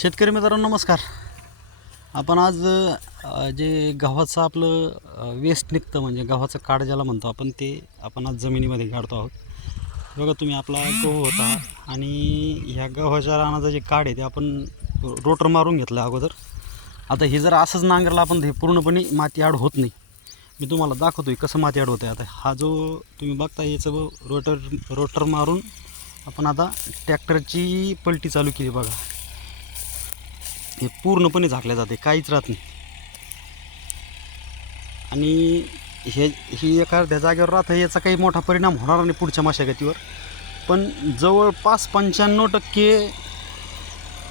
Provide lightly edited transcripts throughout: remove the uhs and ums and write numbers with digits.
शेतकरी मित्रांनो नमस्कार. आपण आज जे गव्हाचं आपलं वेस्ट निघतं म्हणजे गव्हाचं काड ज्याला म्हणतो आपण, ते आपण आज जमिनीमध्ये काढतो आहोत. बघा तुम्ही, आपला गहू होता आणि ह्या गव्हाच्या रानाचं जे काड आहे ते आपण रोटर मारून घेतलं अगोदर. आता हे जर असंच नांगरला आपण, हे पूर्णपणे माती आड होत नाही. मी तुम्हाला दाखवतोय कसं माती आड होतं आहे. आता हा जो तुम्ही बघता याचं रोटर मारून आपण आता ट्रॅक्टरची पलटी चालू केली. बघा हे पूर्णपणे झाकले जाते, काहीच राहत नाही. आणि ही एखाद्या जागेवर राहतं, याचा काही मोठा परिणाम होणार नाही पुढच्या मशागतीवर. पण जवळपास 95%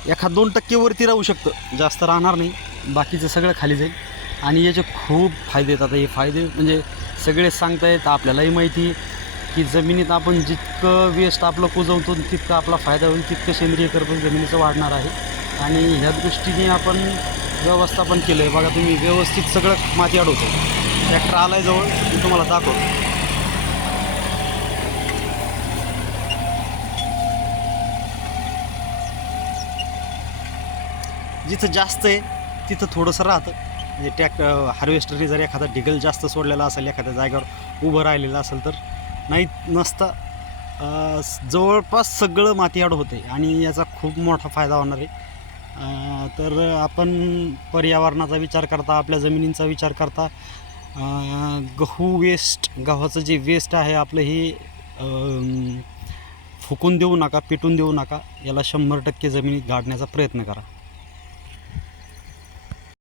1-2% वरती राहू शकतं, जास्त राहणार नाही. बाकीचं सगळं खाली जाईल. आणि याचे खूप फायदे आहेत. आता हे फायदे म्हणजे सगळे सांगता येत आपल्यालाही माहिती, की जमिनीत आपण जितकं वेस्ट आपलं कुजवतो तितकं आपला फायदा होईल, तितकं सेंद्रिय कर्ब जमिनीचं वाढणार आहे. आणि ह्या दृष्टीने आपण व्यवस्थापन केलं आहे. बघा तुम्ही, व्यवस्थित सगळं माती अडवतो. ट्रॅक्टर आला आहे जवळ, मी तुम्हाला दाखवतो. जिथं जास्त आहे तिथं थोडंसं राहतं. म्हणजे हार्वेस्टरने जर एखादा ढिगल जास्त सोडलेला असेल, एखाद्या जागेवर उभं राहिलेलं असेल, तर नाही नसता जवळपास सगळं माती आड होते आणि याचा खूप मोठा फायदा होणार आहे. तर आपण पर्यावरणाचा विचार करता, आपल्या जमिनींचा विचार करता, गव्हाचं जे वेस्ट आहे आपलं, हे फुकून देऊ नका, पेटून देऊ नका. याला 100% जमिनीत गाडण्याचा प्रयत्न करा.